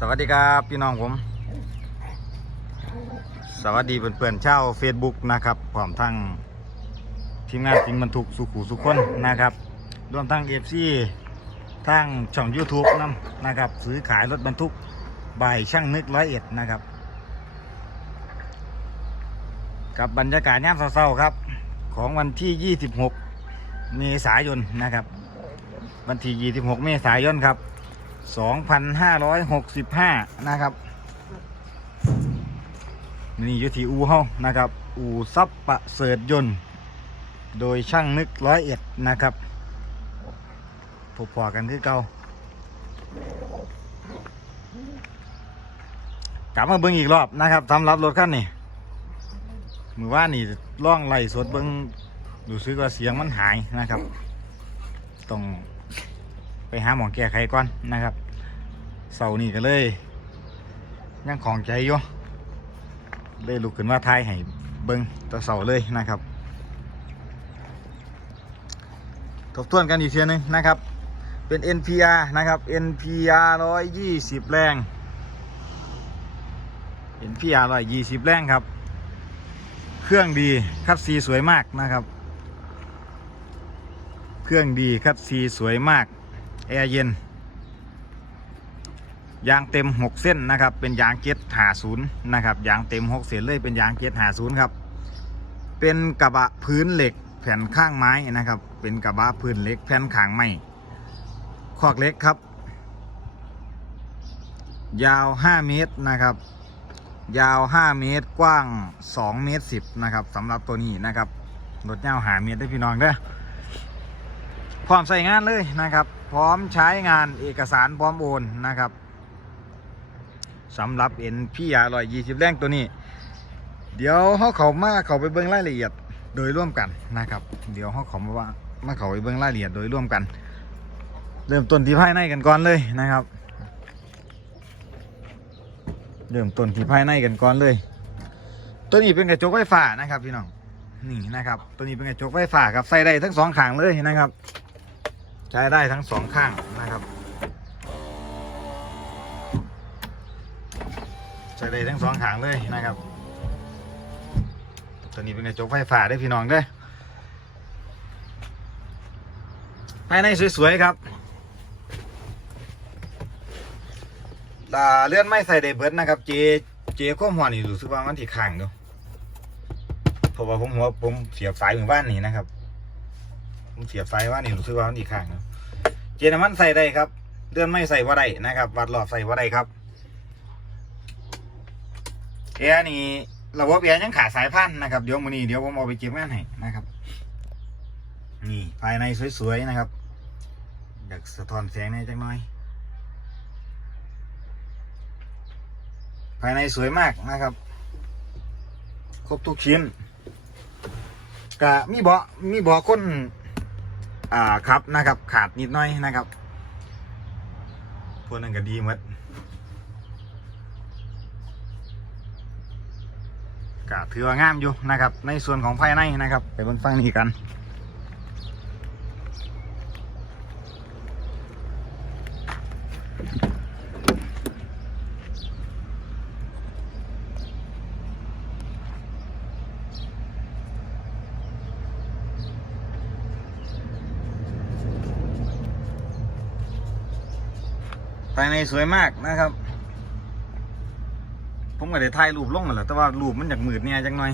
สวัสดีครับพี่น้องผม สวัสดีเพื่อนๆเช่า Facebook นะครับพร้อมทั้งทีมงานสิงบรรทุกสุขุสุขคนนะครับ รวมทั้งเอฟซีทางช่อง YouTube นำนะครับซื้อขายรถบรรทุกใบช่างนึกร้อยเอ็ดนะครับ กับบรรยากาศย่ามเศร้าๆครับ ของวันที่ 26 เมษายนนะครับ วันที่ 26 เมษายนครับ 2,565นะครับ นี่อยุทีอูเฮานะครับ อูซับประเสริฐยนต์ โดยช่างนึกร้อยเอ็ดนะครับพบพอกันคือเก่ากลับมาเบิ้งอีกรอบนะครับสำหรับรถคันนี้มือว่านี่ล่องไหลสดเบิ้งรู้สึกว่าเสียงมันหายนะครับ ต้องไปหาหมอแก้ไขก่อนนะครับ เสานี้ก็เลย ยังของใจอยู่เลยลุกขึ้นว่าทายให้เบิ้งตัวเสาเลยนะครับทบทวนกันอีกเทียนึงนะครับ เป็น NPR นะครับ NPR 120 แรง NPR 120 แรงครับ เครื่องดีคัดซีสวยมากนะครับ เครื่องดีคัดซีสวยมาก แอร์เย็น ยางเต็ม 6 เส้นนะครับ เป็นยางเจ็ดหาศูนย์นะครับ ยางเต็ม 6 เส้นเลยเป็นยางเจ็ดหาศูนย์ครับ เป็นกระบะพื้นเหล็กแผ่นข้างไม้นะครับ เป็นกระบะพื้นเหล็กแผ่นข้างไม้คอกเล็กครับ ยาว 5 เมตรนะครับ ยาว 5 เมตรกว้าง 2 เมตร 10 นะครับสำหรับตัวนี้นะครับรถยาวหาเมตรได้พี่น้องเด้อพร้อมใส่งานเลยนะครับ พร้อมใช้งานเอกสารพร้อมโอนนะครับ สำหรับเอ็นพี่อร่อยยี่สิบแรงตัวนี้ เดี๋ยวเขาเขามาเขาไปเบิ้งรายละเอียดโดยร่วมกันนะครับ เดี๋ยวเขาเขามาว่ามาเขาไปเบิ้งรายละเอียดโดยร่วมกัน เริ่มต้นที่ภายในกันก่อนเลยนะครับ เริ่มต้นที่ภายในกันก่อนเลย ตัวนี้เป็นกระจกไฟฟ้านะครับพี่น้องนี่นะครับ ตัวนี้เป็นกระจกไฟฟ้าครับใส่ได้ทั้งสองข้างเลยนะครับ ใช้ได้ทั้งสองข้างนะครับ ใช้ได้ทั้งสองขางเลยนะครับ ตัวนี้เป็นกระจกไฟฟ้าได้พี่น้องเด้อภายในสวยๆครับอ่าเลื่อนไม่ใส่ได้เบิดนะครับ เจ เจข้อมหัวนี่รู้สึกว่ามันที่ข้างเนาะเพราะว่าผมหัวผมเสียบสายหมือบ้านนี่นะครับ ผมเสียบสายว่านี่รู้สึกว่ามันอีกข้างเนาะเจน้ำมันใส่ได้ครับ เลื่อนไม่ใส่ว่าได้นะครับ วัดหลอดใส่ว่าได้ครับ แอร์นี่ระบบแอร์ยังขาดสายพันธุ์นะครับ เดี๋ยวมือนี้เดี๋ยวผมเอาไปเก็บงานให้นะครับ นี่ภายในสวยๆนะครับอยากสะท้อนแสงหน่จังหน่อย ภายในสวยมากนะครับ ครบทุกชิ้นกะมีเบาะมีเบาะคนอ่าครับนะครับ ขาดนิดหน้อยนะครับพวกนั้นก็ดีหมดกะ ถือว่างามอยู่นะครับ ในส่วนของภายในนะครับ ไปเบิ่งฟังนี้กันภายในสวยมากนะครับ ผมก็ได้ถ่ายรูปลงมาแล้วแต่ว่ารูปมันอยากมืดเนี่ยจังหน่อย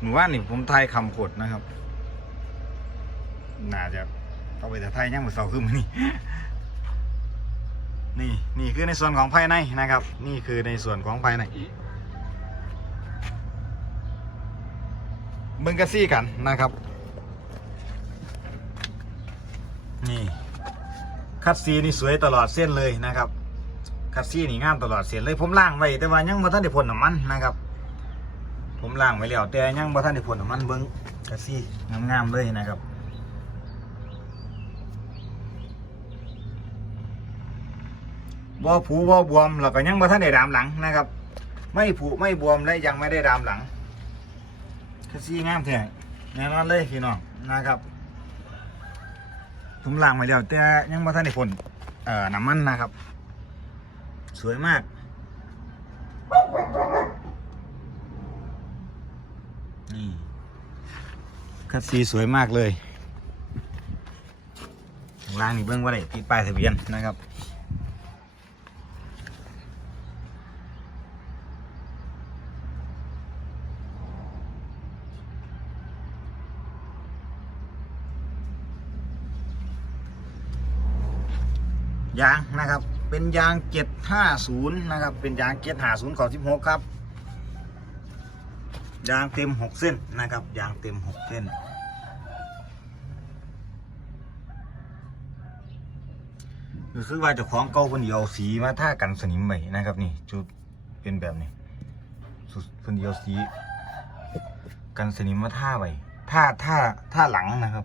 หมู่ว่านนี่ผมถ่ายคำขดนะครับ น่าจะเอาไปแต่ถ่ายย่างมือเสาขึ้นมานี่นี่นี่คือในส่วนของภายในนะครับ นี่คือในส่วนของภายในเบิ่งกระซี่กันนะครับ นี่คัดซีนี่สวยตลอดเส้นเลยนะครับ คัดซีนี่งามตลอดเส้นเลยผมล่างไว้แต่ว่ายังบ่ทันได้พ่นน้ำมันนะครับ ผมล่างไว้แล้วแต่ยังบ่ทันได้พ่นน้ำมันเบิ่งคัดซีงามๆเลยนะครับบ่ผูบ่บวมแล้วก็ยังบ่ทันได้ดามหลังนะครับ ไม่ผุไม่บวมและยังไม่ได้ดามหลังคัดซีงามแท้แน่นอนเลยพี่น้องนะครับผมล้างไว้แล้วแต่ยังบ่ทันได้พ่นเอ่อน้ำมันนะครับ วยมาก นี่คัดซีสวยมากเลยข้างล่างนี่เบื้องว่าไรติดป้ายทะเบียนนะครับยางนะครับ เป็นยาง750นะครับ เป็นยาง750ขอ16ครับ ยางเต็ม6เส้นนะครับ ยางเต็ม6เส้น คือว่าเจ้าของเก่าคนเดียวสีมาท่ากันสนิมใหม่นะครับนี่จุดเป็นแบบนี้สุดคนเดียวสีกันสนิมมาท่าไว้ท่าท่าท่าหลังนะครับ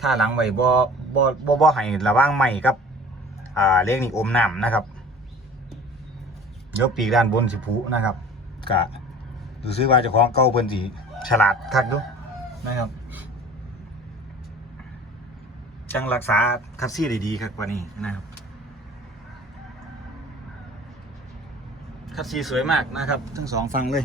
ท่าหลังไว้บ่บ่บ่บ่ให้ระว่างใหม่ครับ อ่าเรียกนี่อมน้ำนะครับยวปีกด้านบนสิผุนะครับกะดูซิว่าเจ้าของเก่าเพิ่นสิฉลาดคักเดูนะครับจังรักษาคัดซี่ได้ดีครับกว่านี้นะครับคัดซี่สวยมากนะครับ ทั้งสองฝั่งเลย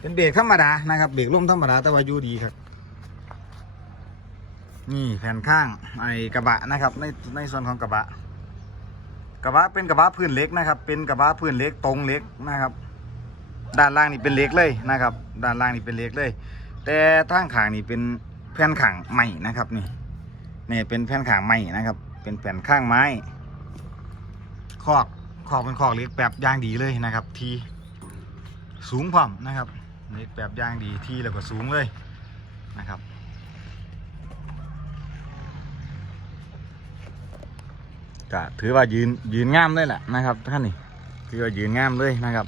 เป็นเบรกธรรมดานะครับเบรกร่มธรรมดาแต่ว่ายูดีครับนี่แผ่นข้างไอกระบะนะครับ ในในส่วนของกระบะ กระบะเป็นกระบะพื้นเล็กนะครับ เป็นกระบะพื้นเล็กตรงเล็กนะครับ ด้านล่างนี่เป็นเล็กเลยนะครับ ด้านล่างนี่เป็นเล็กเลย แต่ทางขางนี่เป็นแผ่นขางใหม่นะครับนี่นี่เป็นแผ่นขางใหม่นะครับ เป็นแผ่นข้างไม้คอกคอกเป็นคอกเล็กแบบยางดีเลยนะครับ ทีสูงพร้อมนะครับเล็กแบบยางดีทีแล้วก็สูงเลยนะครับ ก็ถือว่ายืนยืนงามเลยแหละนะครับท่านนี่ถือว่ายืนงามเลยนะครับ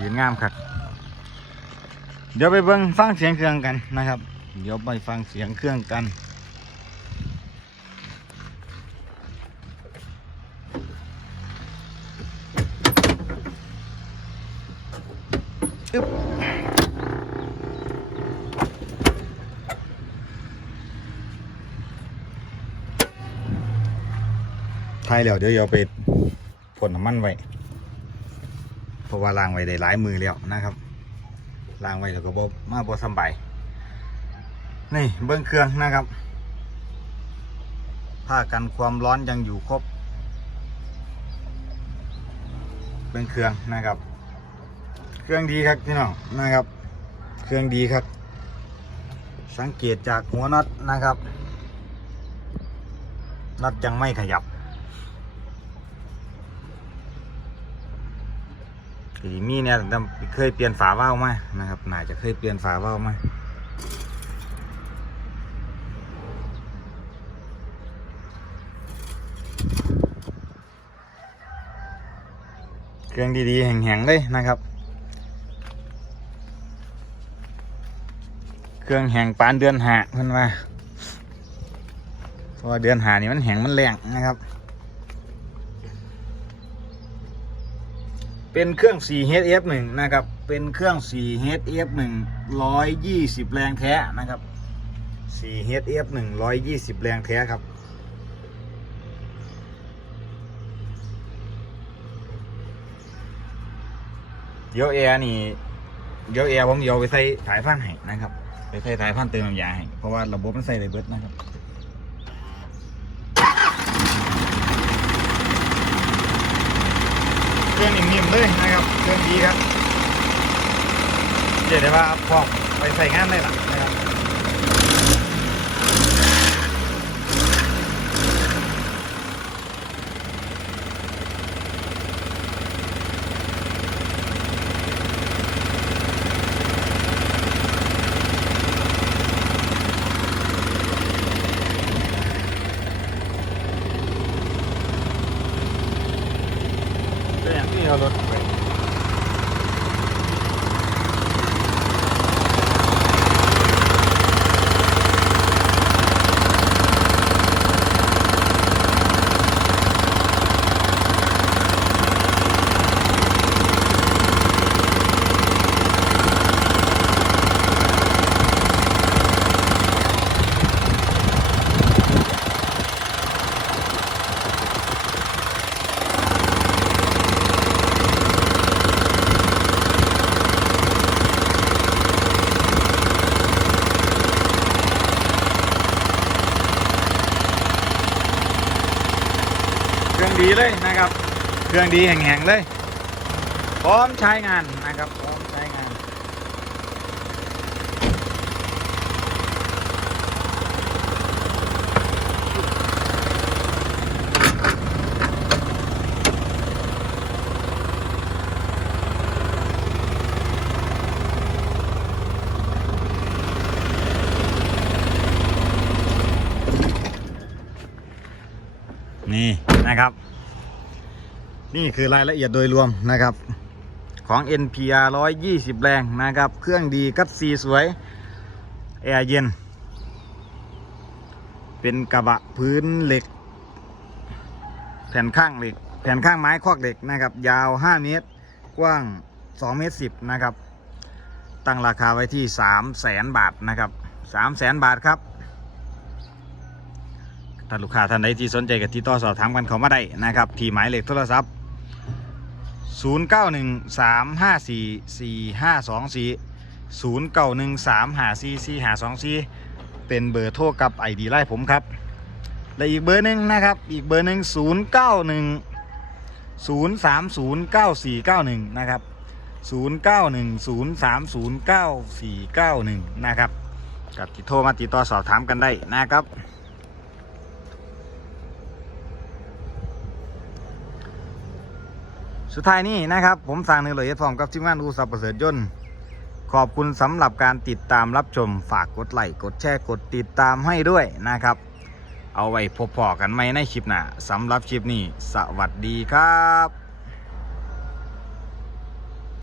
ยืนงามครับเดี๋ยวไปเบิ้งฟังเสียงเครื่องกันนะครับ เดี๋ยวไปฟังเสียงเครื่องกัน แล้วเดี๋ยวเดี๋ยวไปพ่นน้ำมันไว้เพราะว่าล้างไว้ได้หลายมือแล้วนะครับล้างไว้แล้วก็บ่มาบ่สบายนี่เบิ้งเครื่องนะครับผ้ากันความร้อนยังอยู่ครบเบิ้งเครื่องนะครับ เครื่องดีครับพี่น้องนะครับ เครื่องดีครับ สังเกตจากหัวน็อตนะครับน็อตยังไม่ขยับ ทีมีเนี่ยเคยเปลี่ยนฝาว่าวมานะครับน่าจะเคยเปลี่ยนฝาว่าวมาเครื่องดีๆแข็งๆเลยนะครับ เครื่องแห้งปานเดือนหาเพิ่นว่าเพราะเดือนหานี่มันแห้งมันแรงนะครับ เป็นเครื่อง 4HF1 นะครับ เป็นเครื่อง 4HF1 120 แรงแท้นะครับ 4HF1 120 แรงแท้ครับ เดี๋ยวแอร์นี่ เดี๋ยวแอร์ผมเดี๋ยวไปใส่สายพันให้นะครับ ไปใส่สายพันเติมน้ำยาให้ เพราะว่าระบบมันใส่ได้เบิดนะครับเครื่องนิ่มๆ เลยนะครับเครื่องดีครับเดี๋ยวได้ว่าพร้อมไปใส่งานได้หละนะครับ ก็อ รื่องดีเลยนะครับ เครื่องดีแห่งๆเลย พร้อมใช้งานนะครับ พร้อมใช้งาน นี่นะครับ นี่คือรายละเอียดโดยรวมนะครับ ของ NPR 120 แรงนะครับ เครื่องดีกัดซีสวย แอร์เย็น เป็นกระบะพื้นเหล็ก แผ่นข้างเหล็ก แผ่นข้างไม้คอกเหล็กนะครับ ยาว 5 เมตร กว้าง 2 เมตร 10 นะครับ ตั้งราคาไว้ที่ 3 0 0แสนบาทนะครับ 3 0 0แสนบาทครับ ถ้าลูกค้าท่านใดที่สนใจกับที่ต่อสอบถามกันเขามาได้นะครับ ที่หมายเลขโทรศัพท์0913544524 เป็นเบอร์โทรกับไอดีไล่ผมครับ และอีกเบอร์หนึ่งนะครับ อีกเบอร์หนึ่ง091 0309491 นะครับ 091 0309491 นะครับกับที่โทรมาติดต่อสอบถามกันได้นะครับ สุดท้ายนี้นะครับ ผมสั่งหนึ่งเลยพร้อมกับทีมงานอูสับประเสริฐยนต์ขอบคุณสำหรับการติดตามรับชมฝากกดไลค์กดแชร์กดติดตามให้ด้วยนะครับ เอาไว้พบพอกันไหมในคลิปหน้าสำหรับคลิปนี้ สวัสดีครับ